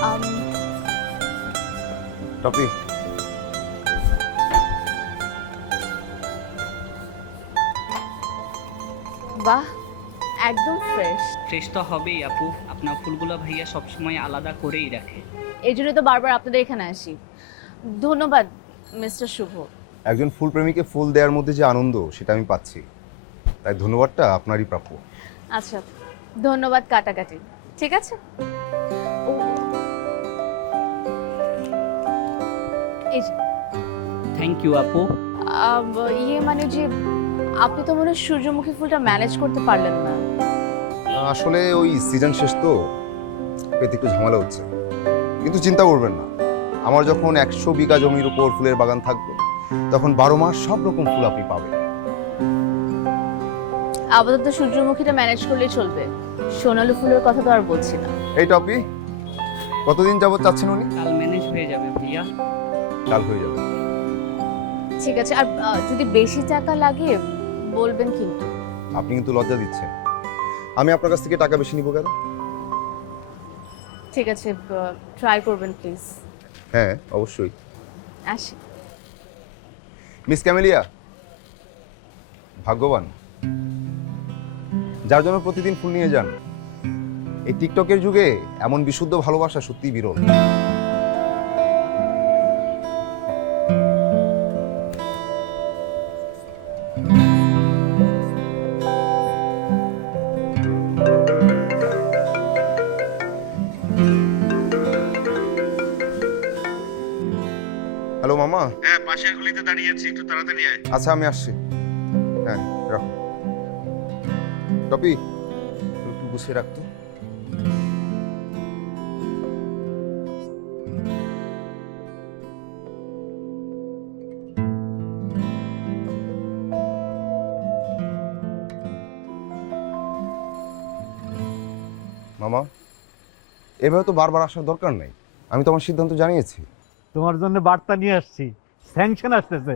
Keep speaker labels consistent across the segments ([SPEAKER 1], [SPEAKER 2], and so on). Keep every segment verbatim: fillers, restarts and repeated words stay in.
[SPEAKER 1] আম,
[SPEAKER 2] টপি
[SPEAKER 1] বাহ, একদম fresh.
[SPEAKER 3] Fresh তো হবেই আপু, আপনার ফুলগুলো ভাইয়া সবসময় আলাদা করেই রাখে।
[SPEAKER 1] এই জন্য তো বারবার আপনাদের এখানে আসি। ধন্যবাদ মিস্টার শুভ।
[SPEAKER 2] একজন ফুল প্রেমীকে ফুল দেওয়ার মধ্যে যে আনন্দ সেটা আমি পাচ্ছি, তাই ধন্যবাদটা আপনারই প্রাপ্য।
[SPEAKER 1] আচ্ছা, ধন্যবাদ কাটাকাটি। ঠিক আছে, ও, এই যে,
[SPEAKER 3] থ্যাংক ইউ আপু।
[SPEAKER 1] আম, ইয়ে মানে যে আপনি তো মনে হয় সূর্যমুখী ফুলটা ম্যানেজ করতে পারলেন না।
[SPEAKER 2] আসলে ওই সিজন শেষ তো, পেতে একটু ঝামেলা হচ্ছে, কিন্তু চিন্তা করবেন না, আমার যখন একশো বিঘা জমির উপর ফুলের বাগান থাকবে তখন বারো মাস সব রকম ফুল আপনি পাবেন।
[SPEAKER 1] আপাতত সূর্যমুখীটা ম্যানেজ করলেই চলবে, সোনালু ফুলের কথা তো আর বলছি না।
[SPEAKER 2] এই টপি কতদিন যাবত চাচ্ছেন উনি?
[SPEAKER 3] কাল ম্যানেজ হয়ে যাবে ভাইয়া।
[SPEAKER 2] কাল হয়ে যাবে।
[SPEAKER 1] ঠিক আছে, আর আহ, যদি বেশি টাকা লাগে বলবেন কিন্তু।
[SPEAKER 2] আপনি কিন্তু লজ্জা দিচ্ছেন, আমি আপনার কাছ থেকে টাকা বেশি নিব কেন?
[SPEAKER 1] ঠিক আছে, ট্রাই করবেন প্লিজ।
[SPEAKER 2] হ্যাঁ অবশ্যই।
[SPEAKER 1] আসি।
[SPEAKER 2] মিস ক্যামেলিয়া ভাগ্যবান, যার জন্য প্রতিদিন ফুল নিয়ে যান। এই টিকটকের যুগে এমন বিশুদ্ধ ভালোবাসা সত্যিই বিরল। হ্যালো মামা।
[SPEAKER 4] হ্যাঁ, পাশের গলিতে দাঁড়িয়ে আছি, একটু তাড়াতাড়ি আয়।
[SPEAKER 2] আচ্ছা আমি আসছি। হ্যাঁ রাখো। টপি একটু গুছিয়ে রাখতো। মামা এভাবে তো বারবার আসার দরকার নেই, আমি তো আমার সিদ্ধান্ত জানিয়েছি।
[SPEAKER 5] তোমার জন্য বার্তা নিয়ে আসছি, স্যাংশন আসতেছে।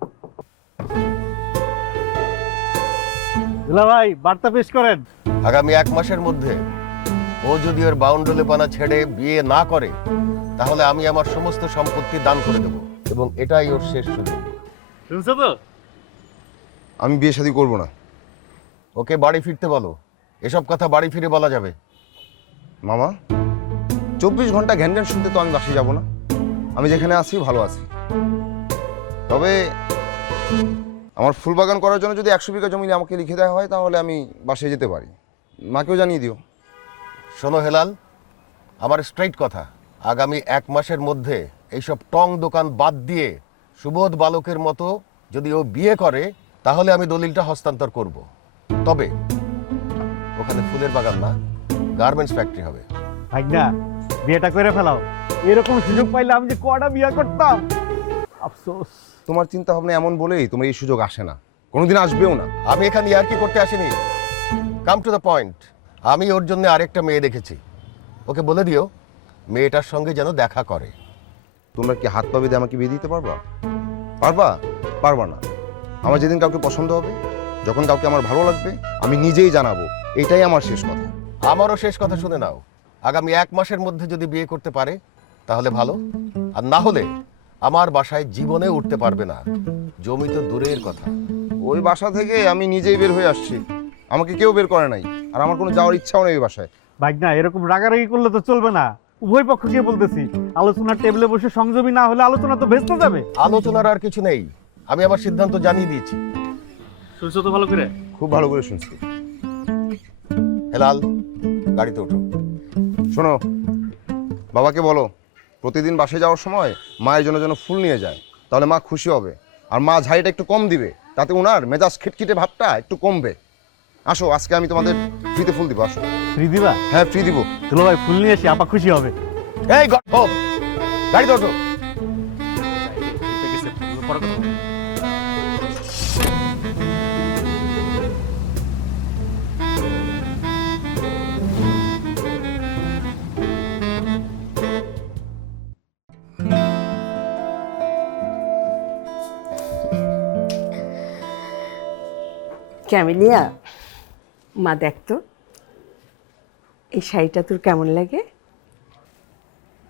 [SPEAKER 5] দুলা ভাই বার্তা পেশ করেন।
[SPEAKER 4] আগামী এক মাসের মধ্যে ও যদি ওর বাউন্ডুলেপানা ছেড়ে বিয়ে না করে তাহলে আমি আমার সমস্ত সম্পত্তি দান করে দেব, এবং এটাই ওর শেষ সুযোগ।
[SPEAKER 5] শুনছো তো?
[SPEAKER 2] আমি বিয়ে শাদী করবো না।
[SPEAKER 4] ওকে বাড়ি ফিরতে বলো, এসব কথা বাড়ি ফিরে বলা যাবে।
[SPEAKER 2] মামা চব্বিশ ঘন্টা ঘ্যান ঘ্যান শুনতে তো আমি বাসে যাব না, আমি যেখানে আছি ভালো আছি। তবে আমার ফুল বাগান করার জন্য যদি একশো বিঘা জমি আমাকে লিখে দেওয়া হয় তাহলে আমি বাসে যেতে পারি, মাকেও জানিয়ে দিও।
[SPEAKER 4] শোনো হেলাল, আমার স্ট্রেইট কথা, আগামী এক মাসের মধ্যে এইসব টং দোকান বাদ দিয়ে সুবোধ বালকের মতো যদি ও বিয়ে করে তাহলে আমি দলিলটা হস্তান্তর করব। তবে ওখানে ফুলের বাগান না, গার্মেন্টস ফ্যাক্টরি হবে।
[SPEAKER 5] ভাগনা বিয়েটা করে ফেলাও, এরকম সুযোগ পাইলে আমি যে কটা বিয়ে করতাম। আফসোস।
[SPEAKER 2] তোমার চিন্তা ভাবনা এমন বলেই তোমার এই সুযোগ আসে না, কোনোদিন আসবেও না।
[SPEAKER 4] আমি এখানে ইয়ার্কি করতে আসিনি, কাম টু দ্য পয়েন্ট। আমি ওর জন্য আরেকটা মেয়ে দেখেছি, ওকে বলে দিও মেয়েটার সঙ্গে যেন দেখা করে।
[SPEAKER 2] তোমরা কি হাত পা বেঁধে আমাকে বিয়ে দিতে পারবা? পারবা? পারবা না। আমার যেদিন কাউকে পছন্দ হবে, যখন কাউকে আমার ভালো লাগবে, আমি নিজেই জানাবো, এটাই আমার শেষ কথা।
[SPEAKER 4] আমারও শেষ কথা শুনে নাও, আগামী এক মাসের মধ্যে যদি বিয়ে করতে পারে তাহলে ভালো, আর না হলে আমার বাসায় জীবনে উঠতে পারবে না, জমি তো দূরের কথা।
[SPEAKER 2] ওই বাসা থেকে আমি নিজেই বের হয়ে আসছি, আমাকে কেউ বের করে নাই, আর আমার কোনো যাওয়ার ইচ্ছাও নেই ওই বাসায়।
[SPEAKER 5] ভাগনা এরকম রাগারাগি করলে তো চলবে না, উভয় পক্ষকে বলতেছি, আলোচনার টেবিলে বসে সংযমী না হলে আলোচনা তো ভেস্তে যাবে।
[SPEAKER 4] আলোচনার আর কিছু নেই, আমি আমার সিদ্ধান্ত জানিয়ে দিয়েছি।
[SPEAKER 5] শুনছো তো ভালো করে?
[SPEAKER 2] খুব ভালো করে শুনছি।
[SPEAKER 4] হেলাল, গাড়িতে ওঠো।
[SPEAKER 2] শোনো, বাবাকে বলো প্রতিদিন বাসে যাওয়ার সময় মায়ের জন্য যেন ফুল নিয়ে যায়, তাহলে মা খুশি হবে, আর মা ঝাড়িটা একটু কম দিবে, তাতে ওনার মেজাজ খিটখিটে ভাবটা একটু কমবে। আসো, আজকে আমি তোমাদের ফ্রিতে ফুল দিব, আসো।
[SPEAKER 5] ফ্রি দিবা?
[SPEAKER 2] হ্যাঁ ফ্রি দিব।
[SPEAKER 5] দুলা ভাই ফুল নিয়ে আসি, আপা খুশি হবে।
[SPEAKER 4] এই গঠব, গাড়িতে ওঠো।
[SPEAKER 6] ক্যামেলিয়া, মা দেখ তো এই শাড়িটা তোর কেমন লাগে?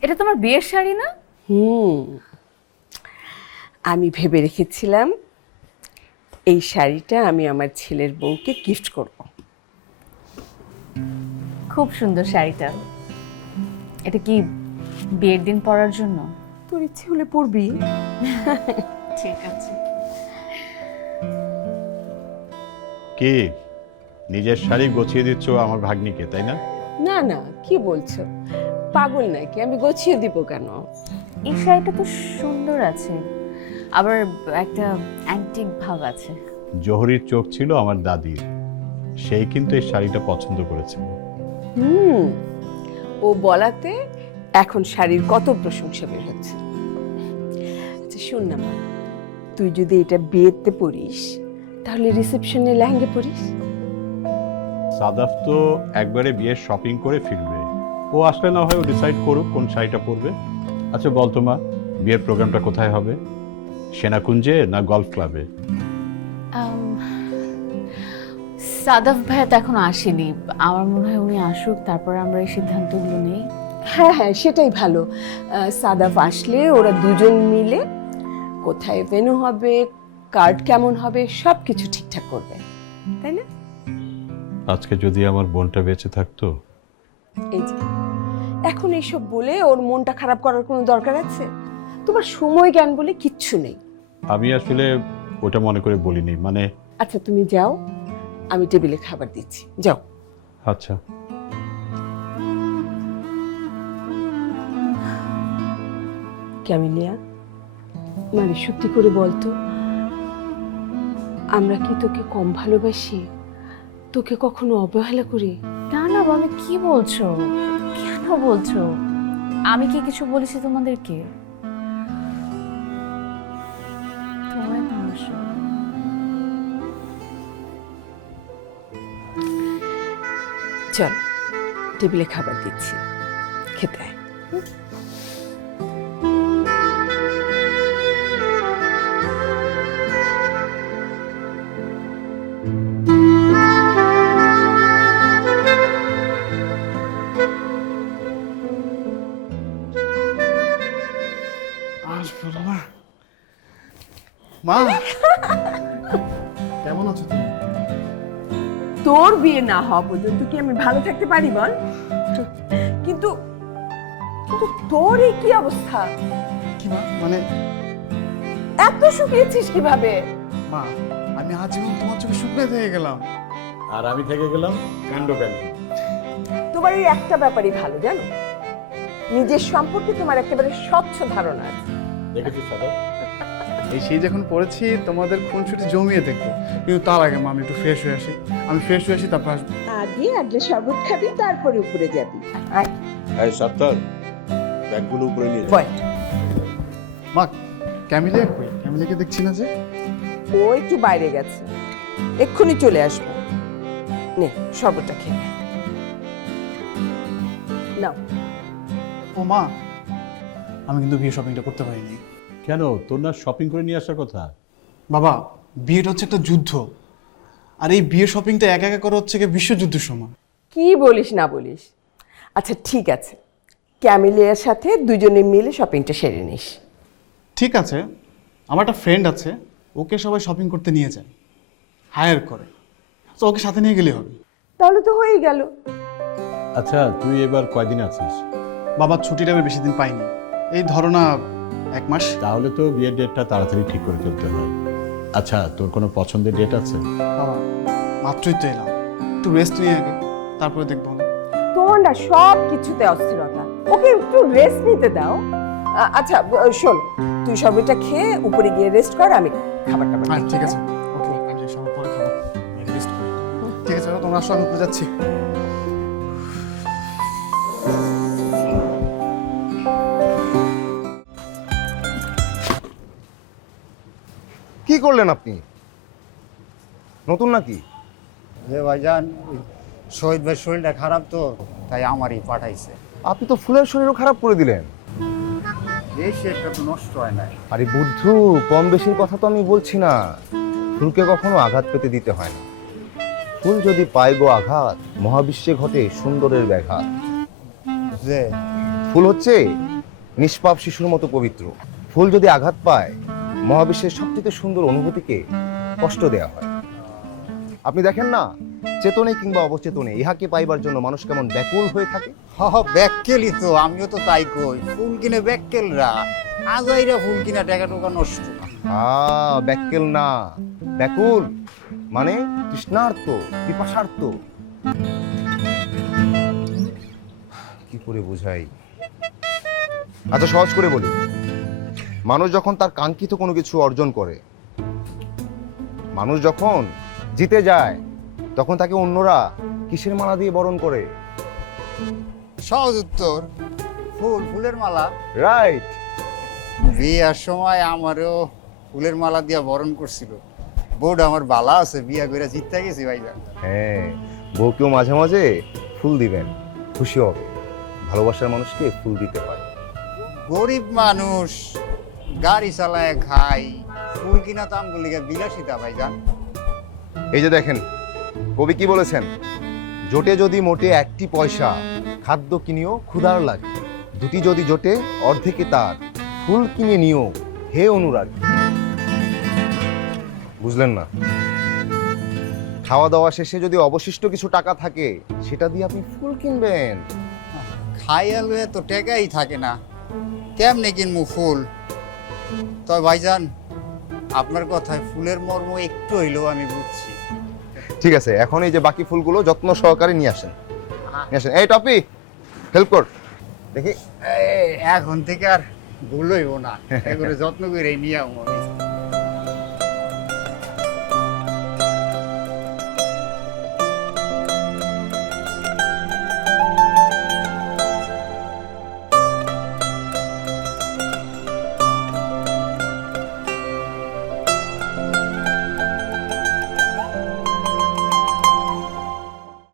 [SPEAKER 1] এটা তোমার বিয়ের শাড়ি না?
[SPEAKER 6] হুম, আমি ভেবে রেখেছিলাম এই শাড়িটা আমি আমার ছেলের বউকে গিফট করব।
[SPEAKER 1] খুব সুন্দর শাড়িটা। এটা কি বিয়ের দিন পরার জন্য?
[SPEAKER 6] তোর ইচ্ছে হলে পরবি।
[SPEAKER 1] ঠিক আছে।
[SPEAKER 7] কি নিজের শাড়ি গছিয়ে দিচ্ছ আমার ভাগ্নিকে, তাই না?
[SPEAKER 6] না না, কি বলছো? পাগল নাকি? আমি গোছিয়ে দিব কেন?
[SPEAKER 1] এই শাড়িটা তো সুন্দর আছে, আবার একটা অ্যান্টিক ভাব আছে।
[SPEAKER 7] জহরির চোখ ছিল আমার দাদির, সেই কিন্তু এই শাড়িটা পছন্দ করেছে।
[SPEAKER 6] হুম, ও বলাতে এখন শাড়ির কত প্রশংসা বের হচ্ছে। আচ্ছা শোন না মা, তুই যদি এটা বিয়েতে পরিস তাহলে রিসেপশনে লেহেঙ্গা পরিস।
[SPEAKER 7] সাদাফ তো একবারে বিয়ের শপিং করে ফিরবে, ও আসলে না হয় ও ডিসাইড করুক কোন শাড়িটা পরবে। আচ্ছা বলতো মা, বিয়ের প্রোগ্রামটা কোথায় হবে? সেনাকুঞ্জে না গলফ ক্লাবে?
[SPEAKER 1] আম, সাদাফ ভাইয়া তো এখনো আসেনি, আমার মনে হয় উনি আসুক, তারপর আমরা এই সিদ্ধান্তগুলো নেই।
[SPEAKER 6] হ্যাঁ হ্যাঁ, সেটাই ভালো। আহ, সাদাফ আসলে ওরা দুজন মিলে কোথায় ভেন্যু হবে, কার্ড কেমন হবে, সব কিছু ঠিকঠাক করবে, তাই না?
[SPEAKER 7] আজকে যদি আমার বোনটা বেঁচে থাকতো।
[SPEAKER 6] এই যে এখন এইসব বলে ওর মনটা খারাপ করার কোনো দরকার আছে? তোমার সময় জ্ঞান বলে কিচ্ছু নেই।
[SPEAKER 7] আমি আসলে ওটা মনে করে বলিনি, মানে।
[SPEAKER 6] আচ্ছা তুমি যাও, আমি টেবিলে খাবার দিচ্ছি, যাও।
[SPEAKER 7] আচ্ছা।
[SPEAKER 6] ক্যামিলিয়া, মানে সত্যি করে বলতো, আমরা কি তোকে কম ভালোবাসি? তোকে কখনো অবহেলা করি?
[SPEAKER 1] না না, আমি কি বলছো? কেন বলছো? আমি কি কিছু বলেছি তোমাদেরকে? তোমায় ভালোবাসো।
[SPEAKER 6] চল টেবিলে খাবার দিচ্ছি, খেতে আয়।
[SPEAKER 5] মা কেমন আছো তুমি?
[SPEAKER 6] তোর বিয়ে না হওয়া পর্যন্ত কি আমি ভালো থাকতে পারি বল? কিন্তু কিন্তু তোর এই কি অবস্থা?
[SPEAKER 5] কি মা, মানে
[SPEAKER 6] এত শুকিয়েছিস কিভাবে?
[SPEAKER 5] মা আমি আজীবন তোমার চোখে শুকনো থেকে গেলাম।
[SPEAKER 7] আর আমি থেকে গেলাম কাণ্ড কাণ্ড।
[SPEAKER 6] তোমার এই একটা ব্যাপারই ভালো জানো, নিজের সম্পর্কে তোমার একেবারে স্বচ্ছ ধারণা আছে।
[SPEAKER 7] দেখেছিস সাদাফ?
[SPEAKER 5] এই সেই যখন পড়েছি তোমাদের খুনসুটি জমিয়ে দেখবো, কিন্তু তার আগে মা আমি একটু ফ্রেশ হয়ে আসি। আমি ফ্রেশ হয়ে আসি তারপর আসবো।
[SPEAKER 6] আগে আগে শরবত খাবি, তারপরে উপরে যাবি। আয়
[SPEAKER 7] এই সত্তর, ব্যাগগুলো উপরে নিয়ে যা।
[SPEAKER 6] বয়।
[SPEAKER 5] মা ক্যামিলিয়া কই? ক্যামিলিয়াকে দেখছি না যে।
[SPEAKER 6] ও একটু বাইরে গেছে, এক্ষুনি চলে আসবো। নে শরবতটা খেয়ে নে। নাও।
[SPEAKER 5] ও মা, আমি কিন্তু বিয়ে শপিংটা করতে পারিনি।
[SPEAKER 7] কেন? তোর না শপিং করে নিয়ে আসার কথা?
[SPEAKER 5] বাবা, বিয়েটা হচ্ছে একটা যুদ্ধ, আর এই বিয়ে শপিংটা একা একা করা হচ্ছে কি বিশ্বযুদ্ধের সমান।
[SPEAKER 6] কি বলিস না বলিস। আচ্ছা ঠিক আছে, ক্যামিলিয়ার সাথে দুজনে মিলে শপিংটা সেরে নিস।
[SPEAKER 5] ঠিক আছে, আমার একটা ফ্রেন্ড আছে, ওকে সবাই শপিং করতে নিয়ে যায়, হায়ার করে, তো ওকে সাথে নিয়ে গেলেই হবে।
[SPEAKER 6] তাহলে তো হয়েই গেল।
[SPEAKER 7] আচ্ছা তুই এবার কয়দিন আছিস?
[SPEAKER 5] বাবার ছুটিটা আমি বেশি দিন পাইনি, এই ধরো না এক মাস।
[SPEAKER 7] তাহলে তো বিয়ের ডেটটা তাড়াতাড়ি ঠিক করে ফেলতে হয়। আচ্ছা তোর কোনো পছন্দের ডেট আছে?
[SPEAKER 5] বাবা মাত্রই তো এলাম, একটু রেস্ট নিয়ে আগে, তারপরে দেখবো না।
[SPEAKER 6] তোমার না সব কিছুতে অস্থিরতা, ওকে একটু রেস্ট নিতে দাও। আ- আচ্ছা ব- শোন, তুই শরবতটা খেয়ে উপরে গিয়ে রেস্ট কর, আমি খাবারটা
[SPEAKER 5] হ্যাঁ
[SPEAKER 6] বানাচ্ছি।
[SPEAKER 5] ঠিক আছে, ওকে আমি যাই, সবার পরে খাবো, রেস্ট করি। ঠিক আছে, তোমরা আসো, আমি উপরে যাচ্ছি।
[SPEAKER 2] কি করলেন আপনি? নতুন নাকি?
[SPEAKER 8] যে ভাইজান ওই শহীদ ভাই শরীরটা খারাপ তো, তাই আমারই পাঠাইছে।
[SPEAKER 2] আপনি তো ফুলের শরীরও খারাপ করে দিলেন।
[SPEAKER 8] এই শেডটা তো নষ্ট হয় নাই।
[SPEAKER 2] আরে বুদ্ধু, কম বেশির কথা তো আমি বলছি না, ফুলকে কখনো আঘাত পেতে দিতে হয় না। ফুল যদি পায় গো আঘাত, মহাবিশ্বে ঘটে সুন্দরের ব্যাঘাত।
[SPEAKER 8] যে
[SPEAKER 2] ফুল হচ্ছে নিষ্পাপ শিশুর মতো পবিত্র। ফুল যদি আঘাত পায়, মহাবিশ্বের সবচেয়ে সুন্দর অনুভূতিকে কষ্ট দেয়া হয়। আপনি দেখেন না, চেতনে কিংবা অবচেতনে ইহাকে পাইবার জন্য মানুষ কেমন ব্যাকুল হয়ে থাকে।
[SPEAKER 8] হ হ ব্যাককেলই তো, আমিও তো তাই কই। ফুল কিনে ব্যাককেলরা, আজাইরা ফুল কিনা টাকা টোকা নষ্ট।
[SPEAKER 2] আ ব্যাকুল না, ব্যাকুল মানে তৃষ্ণার্ত, পিপাসার্ত। কি করে বোঝাই? আচ্ছা সহজ করে বলি, মানুষ যখন তার কাঙ্ক্ষিত কোনো কিছু অর্জন করে, মানুষ যখন জিতে যায়, তখন তাকে অন্যরা কিসের মালা দিয়ে বরণ করে?
[SPEAKER 8] সহজ উত্তর, ফুল, ফুলের মালা।
[SPEAKER 2] রাইট।
[SPEAKER 8] বিয়ার সময় আমারও ফুলের মালা দিয়া বরণ করছিল। বউটা আমার বালা আছে, বিয়া করে জিততে গেছি ভাইজান।
[SPEAKER 2] হ্যাঁ, বউকেও মাঝে মাঝে ফুল দিবেন, খুশি হবে। ভালোবাসার মানুষকে ফুল দিতে হয়।
[SPEAKER 8] গরিব মানুষ গাড়ি চালায় খাই, ফুল কিনা তো আমগুলি বিলাসিতা ভাইজান।
[SPEAKER 2] এই যে দেখেন, কবি কি বলেছেন? জোটে যদি মোটে একটি পয়সা, খাদ্য কিনিও ক্ষুধার লাগে। দুটি যদি জোটে অর্ধেকে তার, ফুল কিনে নিও হে অনুরাগ। বুঝলেন না? খাওয়া দাওয়া শেষে যদি অবশিষ্ট কিছু টাকা থাকে, সেটা দিয়ে আপনি ফুল কিনবেন।
[SPEAKER 8] খাইয়া লয়ে তো টেকাই থাকে না, কেমনে কিনবো ফুল? তবে ভাইজান, আপনার কথায় ফুলের মর্ম একটু হইলেও আমি বুঝছি।
[SPEAKER 2] ঠিক আছে, এখন এই যে বাকি ফুলগুলো যত্ন সহকারে নিয়ে আসেন, নিয়ে আসেন। এই টপি, হেল্প কর দেখি।
[SPEAKER 8] এখন থেকে আর ভুল হইব না, এগুলো যত্ন করে নিয়ে যাবো আমি।